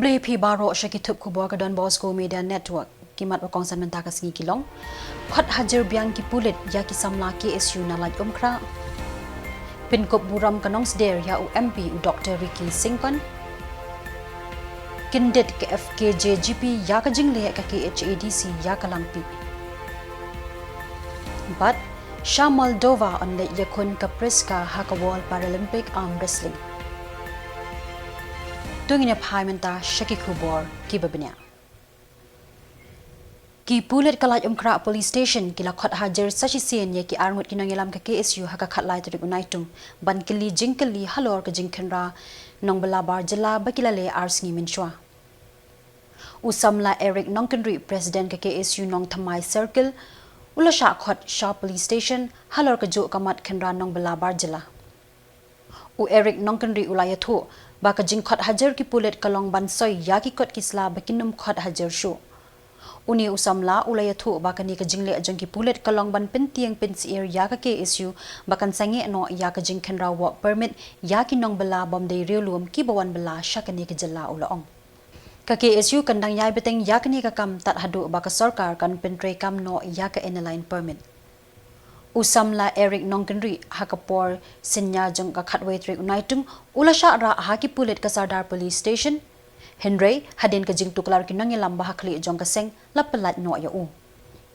Khubli pi baro syakitup Khubor ke donbosco media network kimat wakong san mentaka singi kilong khat hajar biang ki pulit ya ki Samla KSU nalaj umkra pin kop buram kanong sder ya UMP Dr. Ricky Singkon kindet ke FKJGP ya ka jingle ka KHADC ya kalangpi but Sha Moldova on le yakun kapriska hakawal Paralympic arm wrestling Tungin Paimenta Shaki Khubor Kibabnya. Ki pulit kalaj umkra police station kila khot hajar sasisen ye ki arngut kinang yalam ka KSU haka khat lai turik NAITUNG ban kili jingkali halor ka jingkenra nong balabar Jylla bakilale arsngi minshwa. Samla Eric Nongkenri president ka KSU nong thamai circle ulasha khot Sha police station halor ka jo kamat khenra nong balabar Jylla. Eric Nongkenri ulayathu baka jing khot hajar ki pulit kalong bansoy ya ki kot kisla bakinum khot hajar shu uni Samla ulayathu baka ni ka jingle ajang ki pulit kalong ban pentiang pensier ya ka KSU bakan sangi no ya ka jing khenra work permit ya ki nong bala bomdei riolum ki bawan bala syakani ka Jylla ulaong ka KSU kandang yai beteng ya ka ni ka kam tat hadu baka sarkar kan pentre kam no ya ka inline permit Samla Eric Nongkenri hakapor sinya jong ka khatway trick NAITUNG ulasha ra haki pulit ka Sardar police station Henry hadin ka jing tuklar kinang ilam bahakli jong ka seng lapelat no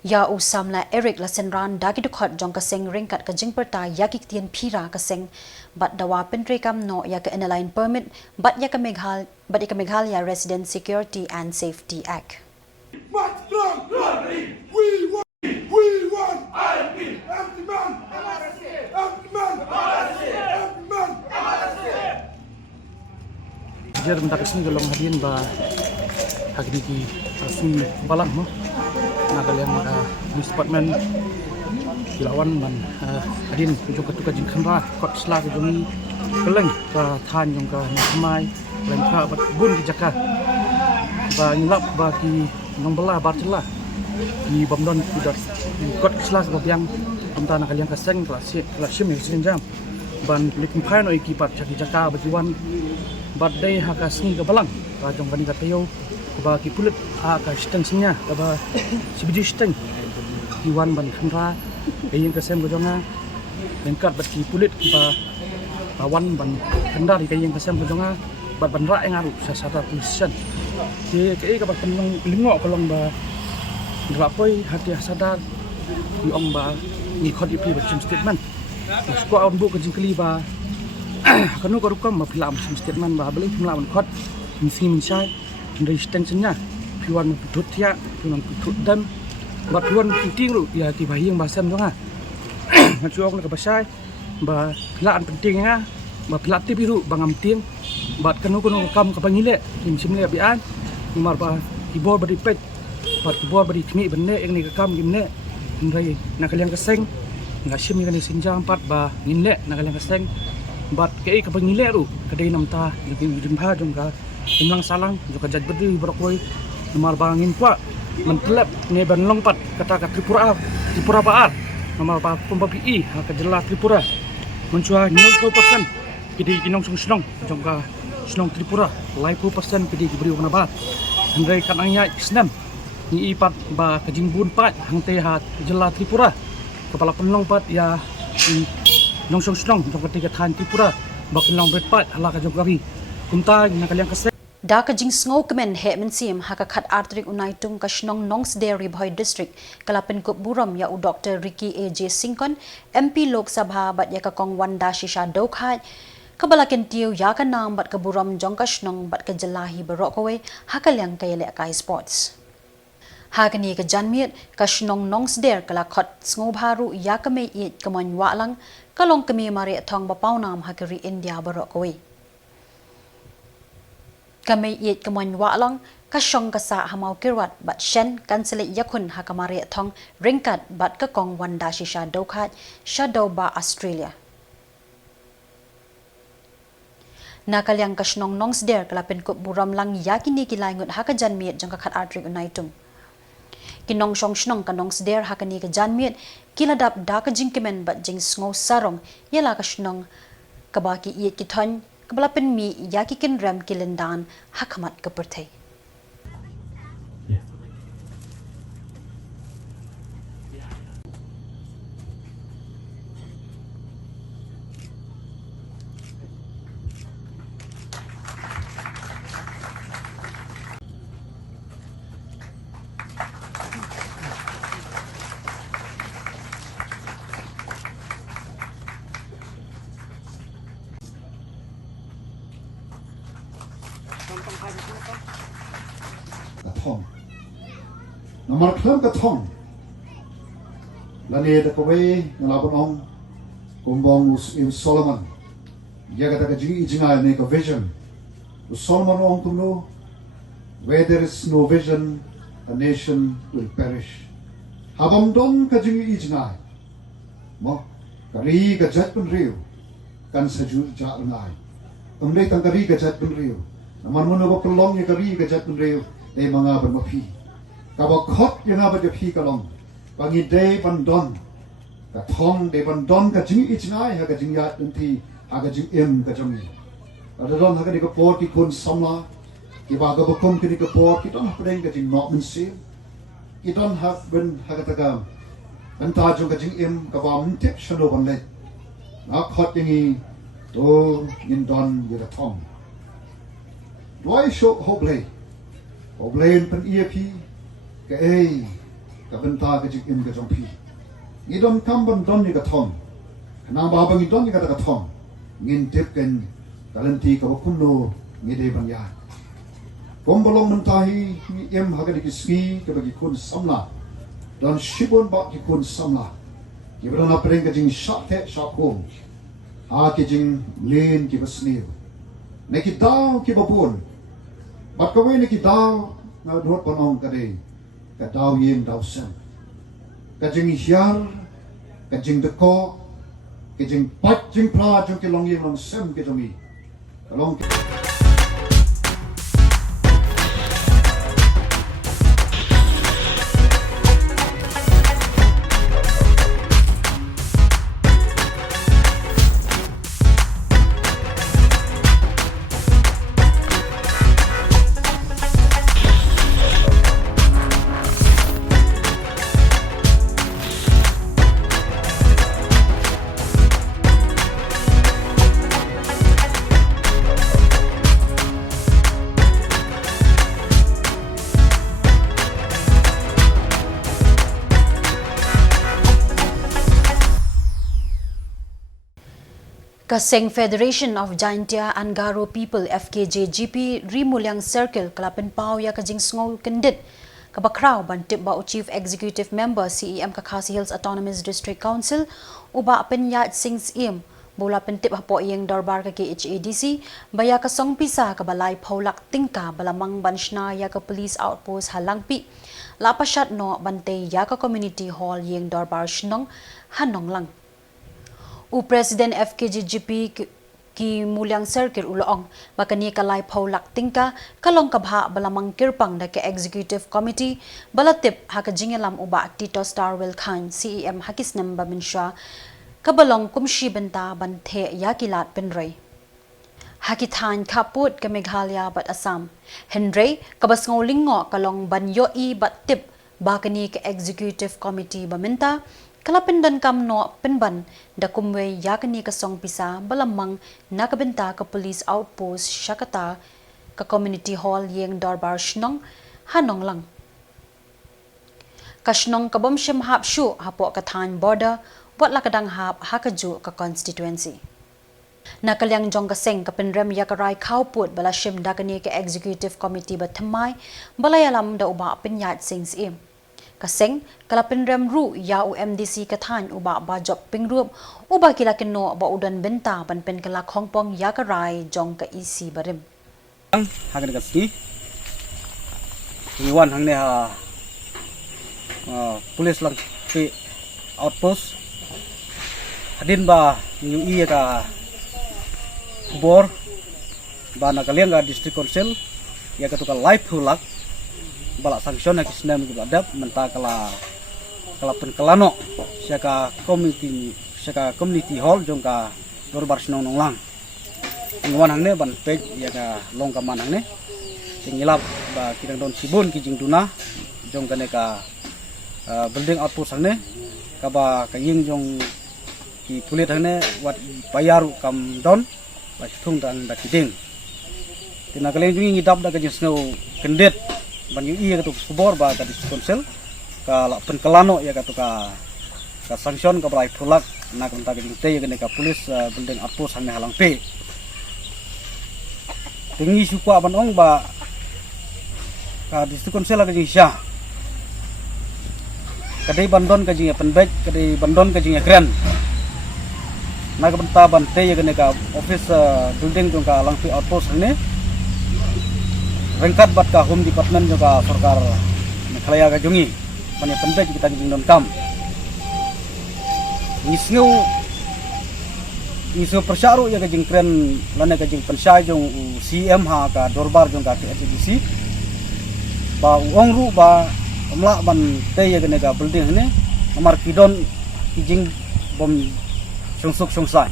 ya Samla Eric la senran dagi dukhat jong ka seng ringkat ka jing perta yaki tian phira ka seng bat dawa pentre kam no ya ka inline permit bat ya ka Meghalaya Resident Security and Safety Act We want Jer bentar kesini kalau hadirin ba hari ini asing balang no nak kalian news department dilawan man hadirin juga tugas jingkra kot sela kejungi keleng ke than yang ke namai lengka bun di Jaka ba ngilap ba ki nombela Jylla di Bamdon udah kot sela sebab yang entah nak kalian keseng kelas yang senjam ban likin paino ikipat caki Jaka bajuan badai haka sini ke balang rajong kani katayo ba ki pulit aka steng sinya ba sibiji steng diwan ban khandra kayen kasem gojonga lengkat bat ki pulit ba bawan ban khandar kayen kasem gojonga bat ban ra engaru sasata tulisan ke ka ba penong lingo kolong ba rapoi hati sadar di ong ba ni khot ipi ba statement sko on bu ke jingkli ba kanu ko rukam ma filam statement ba beli filam khot misi minsai resistance-nya piwan putut ya piwan putut dan ba piwan penting lu ya ti bahiang basam jonga ngacuok ka basai ba pilan pentingnya ba pilati biru bangam ting bat kanu kam ka pangile tim simle bian nimar ba Khubor bari Peit bat Khubor bari kmi benne eng ni ka kam gimne ngai nakaliang kaseng ngasim ni sinjang pat ba nginle nakaliang kaseng bat kei ka pangile ru kadai namta jadi jumpa jongka imlang salang juga jaj berdiri berkoi nomor bangin kwa mentelap ne ban longpat kata ka Tripura baar nomor ba pembabi i ka Jylla Tripura mencua 90% kidi kinong Shillong jongka Shillong Tripura lai 10% kidi diberi warna bat hendai kanangnya isnam ni ipat ba kajingbun pat hangte hat Jylla Tripura kepala penlong pat ya nong Shillong jongka tiga than Tripura bakinong betpat hala ka jongkari kumta nakaliang kasem Da ka jing sngo kemen he mensim haka khat artrik NAITUNG ka shnong nongs dairy bhoi district kalapin kop buram ya Dr. Ricky AJ Singkon MP Lok Sabha bat ya ka kong wanda shisha dokhat kabalakin tiu ya ka nam bat ka buram jong ka shnong bat ka Jylla hi barok kowe haka liang kayele ka sports haka ni ka janmiet ka shnong nongs der kala khat sngo bharu ya ka me it ka mon wa lang kalong kami mari thong ba paunam haka ri India barok kowe kami yet kemoy walong kasyong kasa hamau kirwat bat shen kanselit yakun hakamari thong ringkat bat kakong wanda shisha dokhat shadow ba Australia nakalyang kashnong nongs der kalapin kop buram lang yakini kilangut hakajan miet jong kakhat artrik NAITUNG kinong shong shnong kanongs der hakani ka janmiet kiladap da ka jingkemen bat jing sngo sarong yela kashnong kabaki yet kithon Kabalapan mi yakikin rem kilendan hakamat kepertai. Thong nomor kelam ke thong lani de kowe ngalabon ong kumbong in Solomon ya kata ke jingi jinga ne ko vision Solomon ong tumno where there is no vision a nation will perish habam don ke jingi jinga mo kari ke jat pun riu kan saju ja ngai umre tang kari ke jat pun riu naman mo no pelong ye kari ke jat pun riu ay mga bermapi, kabakot yang apa dia pi kalong, bangi day bandon, katong day bandon kajing icnai ha kajing yat nanti ha kajing kajing. Ada don ha kajing kapor ki kun Samla, ki baga bakum ki kapor ki don ha kajing kajing not mensil, ki don ha ben ha kataga, benta jong kajing kabam tip shano banlet, nak hot yangi to yin don yada tong. Doi show hoblay. Oblain pen EAP ke ka benta ke jikin ke jong pi idon kamban don ni ka thong na ba bang idon ni ka ta thong ngin tip ken talenti ka kunno ngi de ban ya bombolong mentahi ni ha ka di ski ke bagi kun Samla don shibon ba ki kun Samla ki berana preng ke jing shot home ha ki jing len ki basnir neki daw ki babun Bat kawe ni ki daw na dot panong kade ka daw yin daw sem ka jing hyar ka jing deko ka jing pat jing pla jong ki long yin long sem ki jong long Kaseng Federation of Jaintia and Garo People FKJGP Rimulyang Circle Kalapan Pau ya kajing sngow kendit kabakraw bantip ba Chief Executive Member CEM Khasi Hills Autonomous District Council uba penyat sings im bola pentip hapo yang darbar ka KHADC baya ka song pisa ka balay paulak tingka balamang banshna ya ka police outpost halangpi lapashat no bantay ya ka community hall yang darbar shnong hanong lang President FKJGP ki Mulyang Circle Uloong makani kalay paulak tingka kalong kabha balamang kirpang da ke Executive Committee balatip hakajingelam uba Tito Starwell Khan CEM hakisnam baminsha kabalong kumshi benta banthe yakilat penray hakithan kaput ke Meghalaya bat Assam Henry kabasngolingo kalong banyo I batip bakani ke Executive Committee baminta Kalapendan kamno penban da kumwe yakani ka song pisa balamang nakabenta ka police outpost Shakata ka community hall yeng darbar shnong hanong lang. Kashnong kabom shem hap shu hapo kathan border wat lakadang hap hakaju ka constituency. Nakalyang jong kaseng kapenrem yakaray kauput bala shem dakani ka executive committee batamay balayalam da uba penyat sings im. Kaseng kalapin rem ru ya UMDC kathan uba ba job pingrup uba kila kino ba udan benta panpen kala khongpong ya karai jong ka isi barim hagan kasi iwan hang ne ha police lang pi outpost hadin ba new iya ka Khubor ba nakaliang ga district council ya ka tukal live hulak bala sanction na kisnam gi adap menta kala penkelano siaka community hall jong ka dorbar snong lang ngwan hang ne ban Peit ya ka long ka man hang ne tingilap ba kirang don sibun ki jing duna jong ka ne ka building outpost hang ne ka ba ka ying jong ki pulit hang ne wat bayaru kam don ba thung tang da kiding tina kaleng jing ngidap da ka jing snow kendet ban yu iya ka tu Khubor ba ka diskonsel ka la penkelano ya ka tu ka sanction ka brai pulak nak unta ka jing te ya ka pulis building outpost hang ne halang pe tingi sukwa ban ong ba ka diskonsel ka jing sha kadai bandon ka jing penbek kadai bandon ka jing kren nak benta ban te ya ka office building jong ka halang pe outpost hang ne rengkat bat ka home department juga sarkar Meghalaya ka jungi pan penbek kita jing don kam Isu persyaru ya kajing kren lana kajing pensai jong CM ha ka dorbar jong ka HDC ba uang ru ba amla ban te ya ka building ne amar kidon kijing bom songsuk songsai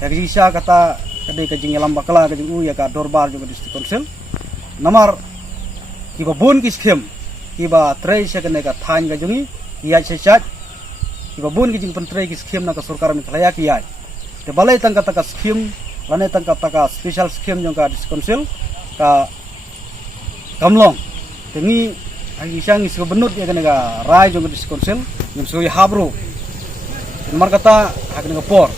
kajing sha kata kadai kajing yalam bakala kajing u ya ka dorbar jong district council namar kiba bun ki skem kiba trei sha ka than ka jungi ya sesat kiba bun ki jing pentrei ki skem na ka sarkar Meghalaya ki ai te balai tangka taka skim lane tangka taka special skim jong ka diskonsel ka kamlong tengi agi sang isu benut ya ka rai jong ka diskonsel yum sui habro mar kata hakne ka por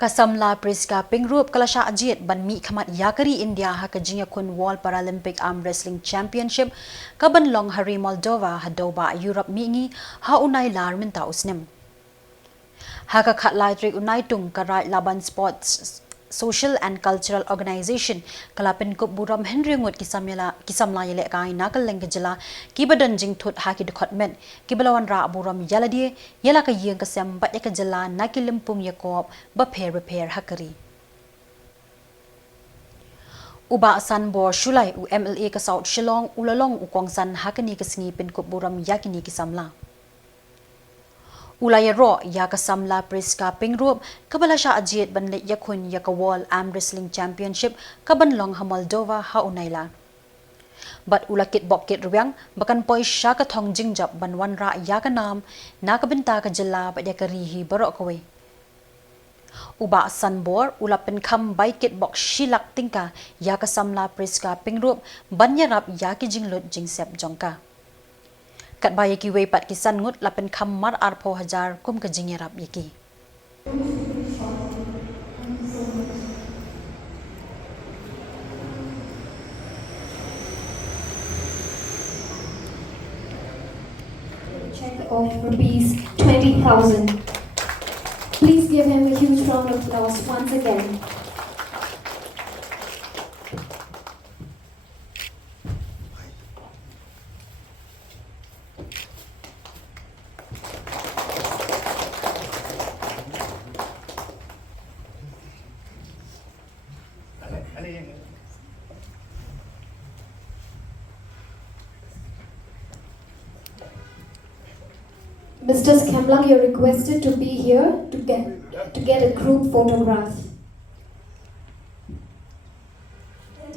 ka Samla Priska Pingrup kalasha ajit ban mi khamat yakari India ha ka jingya kun World Paralympic Arm Wrestling Championship ka ban long hari Moldova hadoba Europe mingi ha unai lar minta usnem Haka khatlai trik NAITUNG karai laban sports social and cultural organization kalapin Khuborjylla Henry ngot kisamla yele kai nakal Jylla kibadan jing thut haki department kibalawan ra buram yaladi yela ka yeng ka sem bat ka Jylla nakilimpung yakop ba repair hakari Uba Sanbor Shulai u MLA ka South Shillong ulalong ukongsan hakani ka singi pin Khuborjylla yakini kisamla Ulaya ro ya ka Samla Priska Pingrup kabalasha ajit ban le yakun ya ka World Arm Wrestling Championship kaban long ha Moldova ha unaila But ulakit bokit ruang bakan poi sha ka thong jingjap ban wan ra ya ka nam na ka benta ka Jylla ba ya ka rihi barok kowe Uba Sanbor ulapen kham baikit bok shilak tingka ya ka Samla Priska Pingrup ban yarap ya ki jinglut jingsep jongka Kat baya ki wei pat kisan ngut lapen kham mar arpo hajar kum ka jingerap yaki. Check of rupees 20,000. Please give him a huge round of applause once again. Mr. Samla, you're requested to be here to get a group photograph.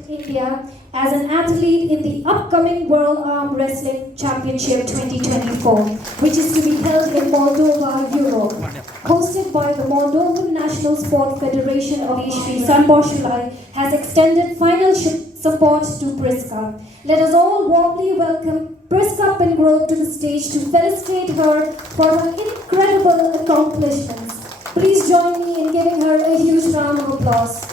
India as an athlete in the upcoming World Arm Wrestling Championship 2024, which is to be held in Moldova, Europe. Hosted by the Moldovan National Sport Federation of Shri Khuborjylla, has extended final support to Priska. Let us all warmly welcome Priska Pingrup to the stage to felicitate her for her incredible accomplishments. Please join me in giving her a huge round of applause.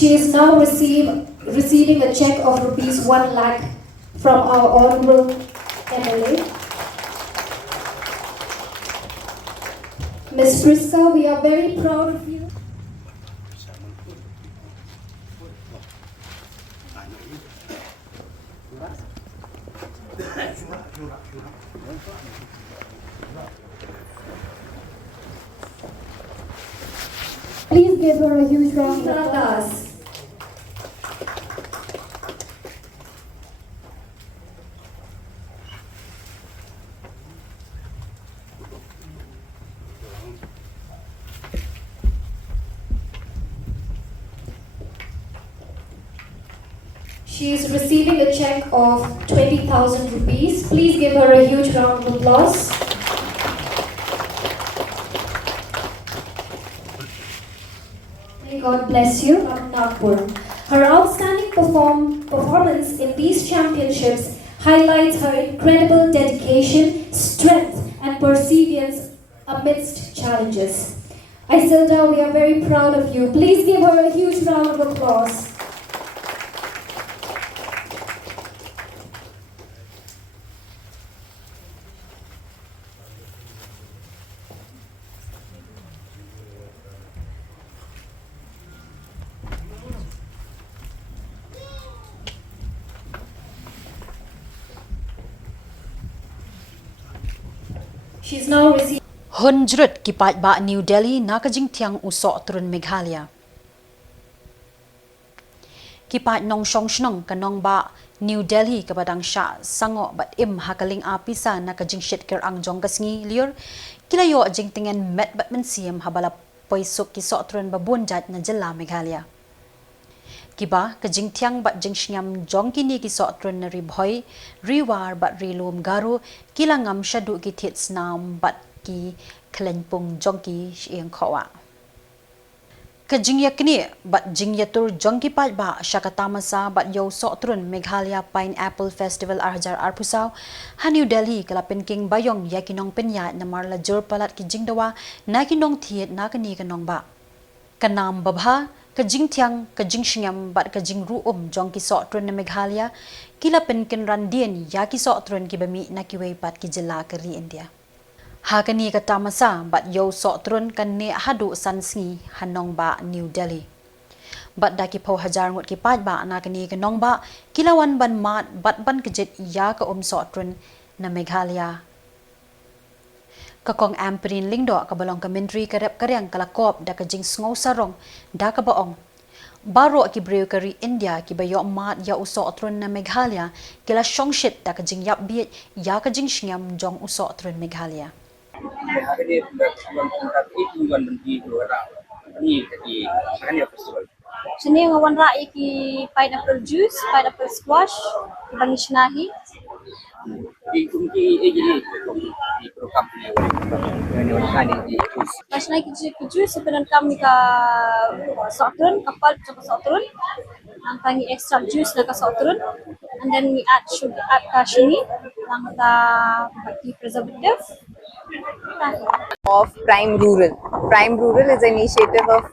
She is now receiving a check of rupees 1 lakh from our honorable MLA. Ms. Priska, we are very proud of you. Please give her a huge round of applause. She is receiving a check of 20,000 rupees. Please give her a huge round of applause. May God bless you, from Nagpur. Her outstanding performance in these championships highlights her incredible dedication, strength, and perseverance amidst challenges. Isilda, we are very proud of you. Please give her a huge round of applause. She's now receiving Hunjrut ki Peit ba New Delhi nakajing tiang usok turun Meghalaya. Ki Peit nong shong shnong kanong ba New Delhi kabadang sha sango bat im hakaling apisa nakajing shit ker ang jong kasngi liur kilayo jing tingen met bat mensiam habala poisuk ki sok turun babun jat na Jylla Meghalaya. Kiba kajing tiang bat jing shnyam jong kini ki sok turun na ribhoy riwar bat rilum garu kilangam shadu ki tits nam bat ki kelenpung jong ki siang khawa. Kajing yakni bat jing yatur jong ki Peit ba shakatamasa bat yo sok turun Meghalaya Pineapple Festival arhajar arpusaw ha New Delhi kalapin king bayong yakinong penya na marla jur palat ki jing dawa na kinong thiet na kani kanong ba. Kanam babha kajing tiang kajing shyam bat kajing ruum jong ki sok turun na Meghalaya kilapin kin randien ya ki sok turun ki bami na kiwei pat ki Jylla kari India. Hakani katamasa bat yo sok turun kan ne hadu sansngi hanong ba New Delhi. Bat daki pau hajar ngut ki Peit ba anakani kanong ba kilawan ban mat bat ban kejit ya ka sok turun na Meghalaya. Kakong amprin lingdo kabalong commentary karep karyang kalakop da kajing sngaw sarong da kabaong. Baro ki breu kari India ki bayo mat ya usok turun na Meghalaya kila shongshit da kajing yap biet ya kajing shyam jong usok turun Meghalaya. Sini ngawan rai ki pineapple juice, pineapple squash, banish nahi. Banish nahi ki juice sebenarnya kami ka sotron, kapal coba sotron. Nanti extra juice dekat sotron, and then we add sugar, add kashini, nanti bagi preservative. Of Prime Rural. Prime Rural is an initiative of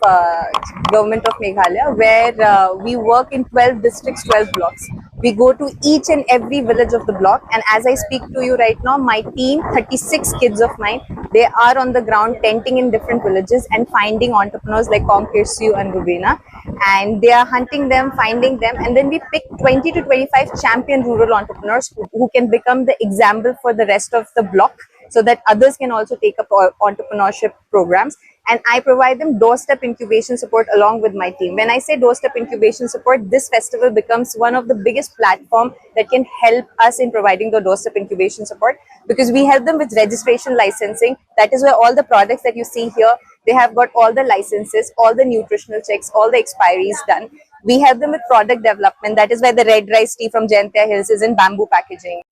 Government of Meghalaya where we work in 12 districts, 12 blocks. We go to each and every village of the block, and as I speak to you right now, my team, 36 kids of mine, they are on the ground tenting in different villages and finding entrepreneurs like Khuborkhasi and Rubina, and they are hunting them, finding them, and then we pick 20 to 25 champion rural entrepreneurs who can become the example for the rest of the block, so that others can also take up entrepreneurship programs. And I provide them doorstep incubation support along with my team. When I say doorstep incubation support, this festival becomes one of the biggest platform that can help us in providing the doorstep incubation support, because we help them with registration licensing. That is where all the products that you see here, they have got all the licenses, all the nutritional checks, all the expiries done. We help them with product development. That is why the red rice tea from Jayanta Hills is in bamboo packaging.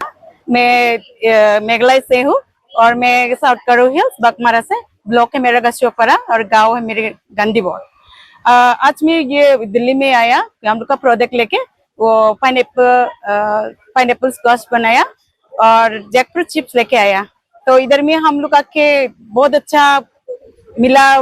मैं मेघालय से हूँ और मैं साउथ करू हिल्स बकमारा से, ब्लॉक है मेरा गश्योपरा और गांव है मेरे गांधीबोर। आज मैं ये दिल्ली में आया, हम लोग का प्रोडक्ट लेके वो पाइनएप्पल स्क्वाश बनाया और जैकफ्रूट चिप्स लेके आया। तो इधर में हम लोग आके बहुत अच्छा मिला,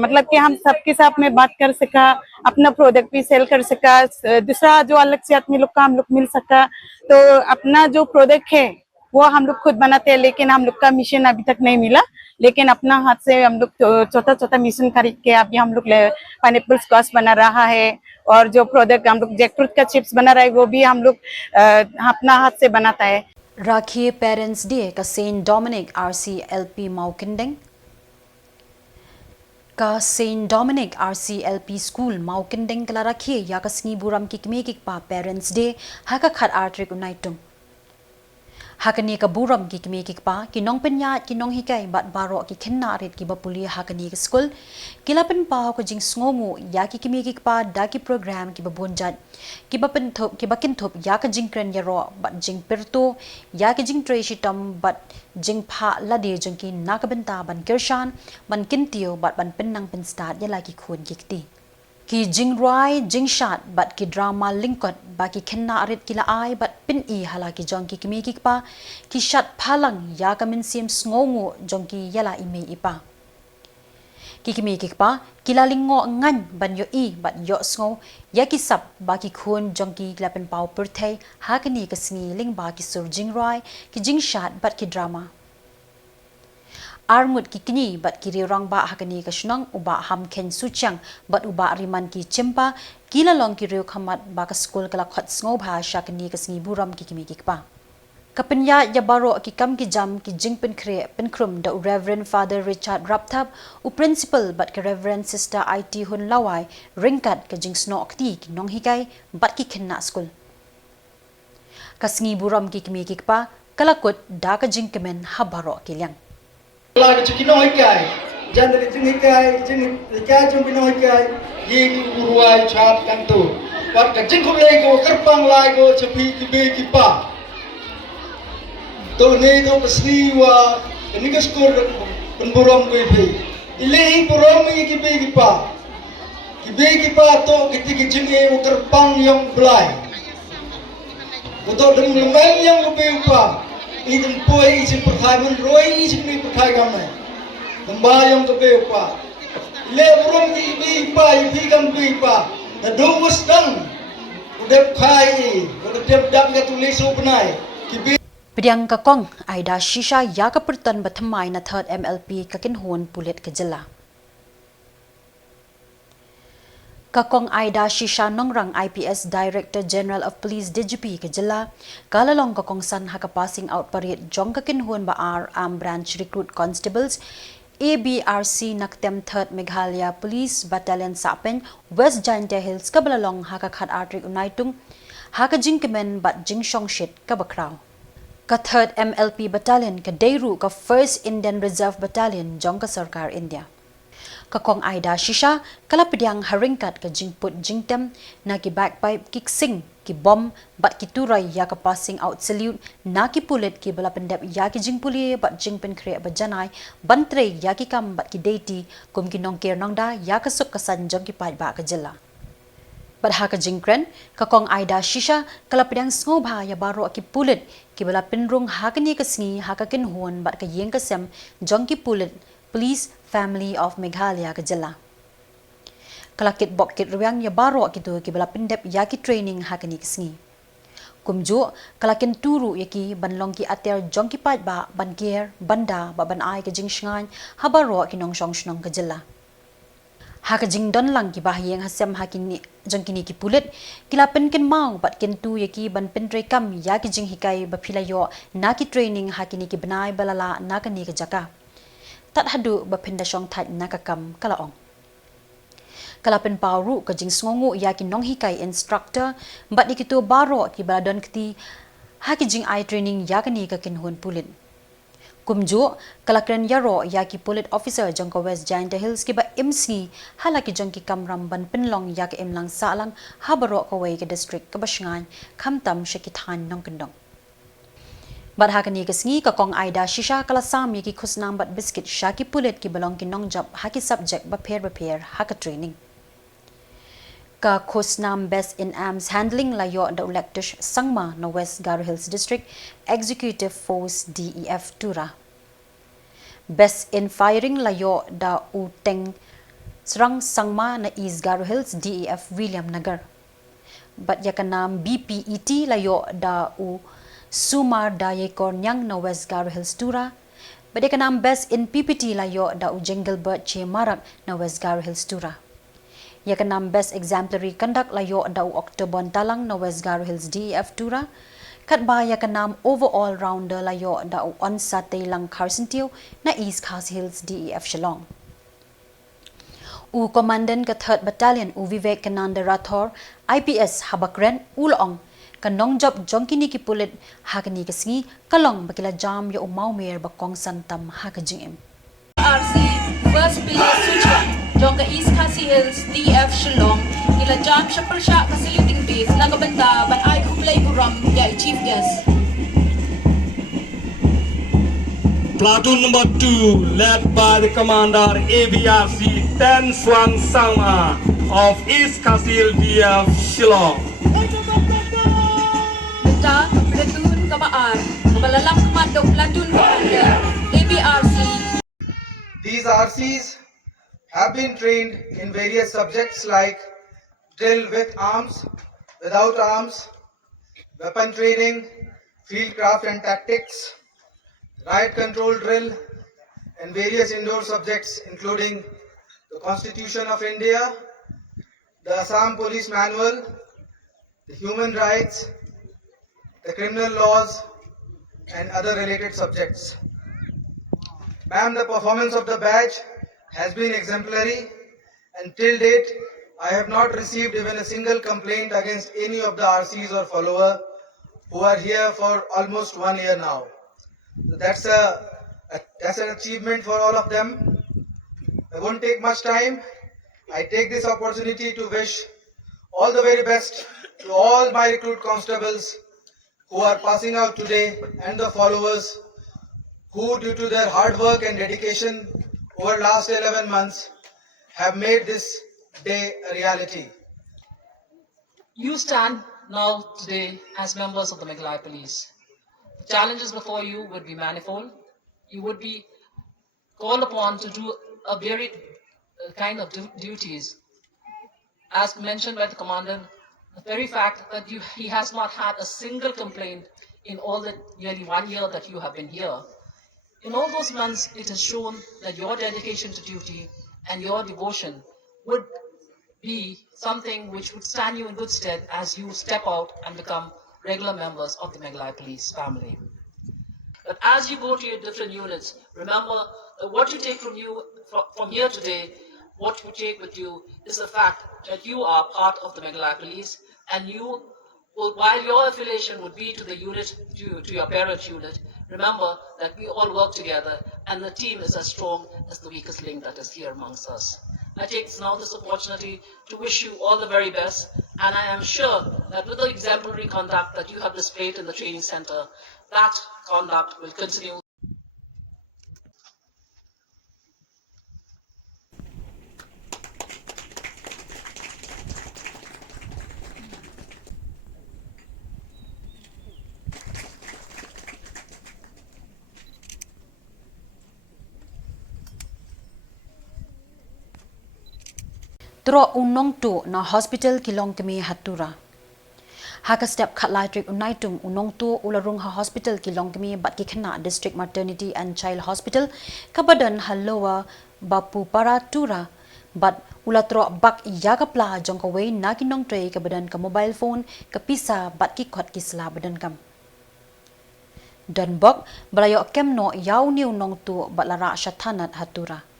मतलब कि हम सबके साथ में बात कर सका, अपना प्रोडक्ट भी सेल कर सका, दूसरा जो अलग से आदमी लोग का हम लोग मिल सका। तो अपना जो प्रोडक्ट है वो हम लोग खुद बनाते हैं, लेकिन हम लोग का मिशन अभी तक नहीं मिला, लेकिन अपना हाथ से हम लोग छोटा छोटा मिशन खरीद के अभी हम लोग पाइनएप्पल स्क्वाश बना रहा है, और जो प्रोडक्ट हम लोग जैकफ्रूट का चिप्स बना रहा है वो भी हम लोग अपना हाथ से बनाता है। Rakhi Parents Day ka Saint Dominic RCLP Maukindeng Ka Saint Dominic RCLP School mau kendeng kelarakhi ya ka sngi buram ki kme ki pa Parents Day haka khat artrik unaitung. Hakani ka buram ki kme ki pa ki nong penya ki nong hikai bat baro ki khenna rit ki bapuli hakani ka school kilapen pa ko jing sngomu ya ki kme ki pa da ki program ki babonjat ki bapen thop ki bakin thop ya ka jing kren yaro bat jing perto ya ki jing treshitam bat jing pha la de jing ki nakabenta ban kirshan ban kintio bat ban penang pen start ya la ki khun ki ti ki jing rai jing shat bat ki drama linkot ba ki khenna arit ki la ai bat pin I hala ki jong ki kmi ki pa ki shat phalang ya kamin sim sngongu jong ki yala ime ipa ki kmi ki pa ki la lingo ngan ban yo I bat yo sngo ya ki sap ba ki khun jong ki lapen pau perthai ha ka ni ka sngi ling ba ki sur jing rai ki jing shat bat ki drama Armut ki kini bat kiri rang ba hakani ka shnang uba ham ken suchang bat uba riman ki chimpa kila long ki reu khamat ba ka school kala khat sngo bha shakani ka sngi buram ki kimi ki pa kapenya ya baro ki kam ki jam ki jingpen khre pen khrum da Reverend Father Richard Rapthap u principal bat ka Reverend Sister IT Hun Lawai ringkat ka jing sno akti ki nong hikai bat ki khenna school ka sngi buram ki kimi ki pa kala kot da ka jing kemen ha baro ki lyang Lai cuci noi kai, jangan dari jenis kai, jumpi noi kai, ying uruai chap kantu. Wat kajing ko lego, kerpang lego, cepi kibe kipa. To ni to pesniwa, ini keskur penburom kibe. Ilih burom ini kibe kipa to ketika jenis kerpang yang belai. Untuk dengan lemeng yang lebih upah. Izin poi, izin perkhai menroi, izin ni perkhai gamai. Membayang ke bepa. Le burung di bepa, ibi kam bepa. Na dongos dang. Udep khai, udep dap ya tulis upenai. Pediang kakong Aida Shisha ya ka pertan bathamai na third MLP kakinhon pulit ka Jylla. Kakong Aida Shisha Nongrang IPS Director General of Police DGP ka Jylla kalalong kakong san haka passing out parade jong kakinhon ba Arm Branch Recruit Constables ABRC Naktem 3rd Meghalaya Police Battalion Sapen West Jante Hills kabalalong haka khat artrik unaitung haka jingkemen bat jingshong shit kabakraw ka 3rd MLP Battalion ka Deiru ka 1st Indian Reserve Battalion jong ka Sarkar India kakong Aida Shisha kalapediang haringkat ka jingput jingtem na ki bagpipe ki sing ki bom bat ki turai ya ka passing out salute na ki pulit ki bala pendep ya ki jingpuli bat jingpen kre ba janai bantre ya ki kam bat ki deiti kum ki nongker nongda ya ka suk kasan jong ki pai ba ka Jylla bat ha ka jingkren kakong Aida Shisha kalapediang sngoba ya baro ki pulit ki bala pinrung ha ka ni ka sngi ha ka kinhon bat ka yeng ka sem jong ki pulit Police Family of Meghalaya ka Jylla. Kalakit bokit ruang ya baro kitu ki bala pendep ya ki training hakani kisngi. Kumjo kalakin turu yaki banlong ki ater jong ki pat ba bankier banda ba ban ai ka jing shngan ha baro ki nong shong shnong ka Jylla. Ha ka jing don lang ki bahyeng hasem hakini jong kini ki pulit kilapen ken mau bat ken tu yaki ban pentre kam ya ki jing hikai ba philayo na ki training hakini ki banai balala na ka ni ka jaka. Tat hadu bapinda syong tat nakakam kalaong. Kalapen pauru ka jing sngongu ya ki nong hikai instructor bat ikitu baro ki baladon kti ha ki jing eye training ya ka ni ka kinhon pulit. Kumju kalakren yaro ya ki pulit officer jong ka West Giant Hills ki ba MC hala ki jong ki kamram ban pinlong ya ka imlang salang habaro ka way ka district ka basngan khamtam shakithan nong kendong. Bat hakani kasngi kakong Aida Shisha kalasam yaki khusnam bat biscuit shaki pulit ki balong ki nong job haki subject ba pair haka training. Ka khusnam best in arms handling layo da electish sangma na West Garo Hills District Executive Force DEF Tura. Best in firing layo da uteng serang sangma na East Garo Hills DEF William Nagar. Bat yakanam BPET layo da Sumar Daye Kornyang na West Garo Hills Tura. Badekanam best in PPT layo da Ujengilbert Che Marak na West Garo Hills Tura. Yakanam best exemplary conduct layo da Octobon Talang na West Garo Hills DEF Tura. Katba yakanam overall rounder layo da Onsate Lang Karsentio na East Khas Hills DEF Shillong. U Commandant ka 3rd Battalion U Vivekananda Rathor IPS Habakren Ulong kanong job jongkini ki pulit hakani kasngi kalong bakila jam yo umau mer bakong santam hakajing RC First Pillar Sucha jong ka East Khasi Hills DF Shillong ila jam sa persya ka saluting base nagabanda ban ay kublay buram ya chief guest. Platoon number 2, led by the commander ABRC 10 Swan Samla of East Khasi DF Shillong. Benda platoon kamaan, mabalalang komando platoon commander ABRC. These RCs have been trained in various subjects like drill with arms, without arms, weapon training, field craft and tactics, riot control drill, and various indoor subjects including the Constitution of India, the Assam Police Manual, the human rights, the criminal laws, and other related subjects. Ma'am, the performance of the badge has been exemplary, and till date, I have not received even a single complaint against any of the RCs or follower who are here for almost 1 year now. So that's an achievement for all of them. It won't take much time. I take this opportunity to wish all the very best to all my recruit constables who are passing out today and the followers who, due to their hard work and dedication over last 11 months, have made this day a reality. You stand now today as members of the Meghalaya Police. The challenges before you would be manifold. You would be called upon to do a varied kind of duties. As mentioned by the commandant, the very fact that he has not had a single complaint in all the nearly 1 year that you have been here. In all those months, it has shown that your dedication to duty and your devotion would be something which would stand you in good stead as you step out and become regular members of the Meghalaya Police family. But as you go to your different units, remember that what you take from here today, what you take with you is the fact that you are part of the Meghalaya Police, and you will, while your affiliation would be to the unit, to your parent unit, remember that we all work together and the team is as strong as the weakest link that is here amongst us. I take this opportunity to wish you all the very best, and I am sure that with the exemplary conduct that you have displayed in the training center, that conduct will continue. Tro unong tu na hospital kilong kami hatura. Haka step khatlai trik NAITUNG unong tu ularung ha hospital kilong kami bat kikhana district maternity and child hospital kabadan halowa bapu para tura bat ulatro bak yakapla jongkaway na kinong tray kabadan ka mobile phone kapisa bat kikhot kisla badan kam. Donbosco balayo kemno yaw niu nong tu batlara shathanat hatura.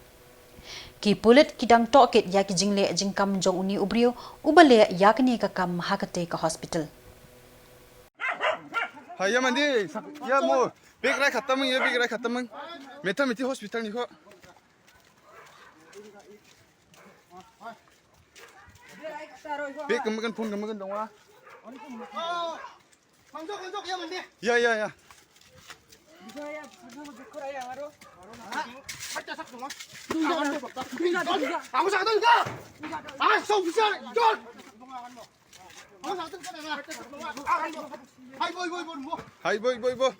Ki pulit kidang tokit ya ki jingle jingkam jong uni ubrio ubale yakni ka kam hakate ka hospital. Hayya mandi ya mo big rai khatam ye big rai khatam meta meti hospital ni ko big kemagan phone kemagan dong wa ya Hai boy. Hai boy.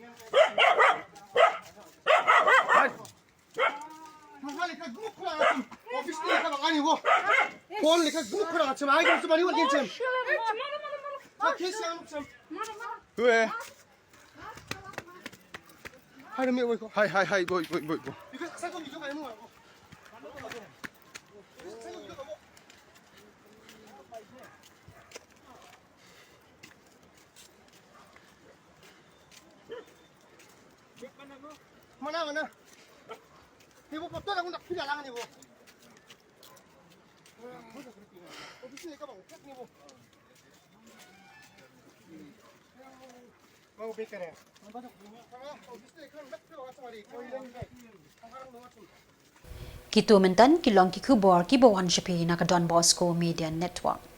Mana? Ibu foto aku nak pilih langan ibu. Kitu mentan kilong ki Khubor ki bawan shapi na ka Don Bosco Media Network.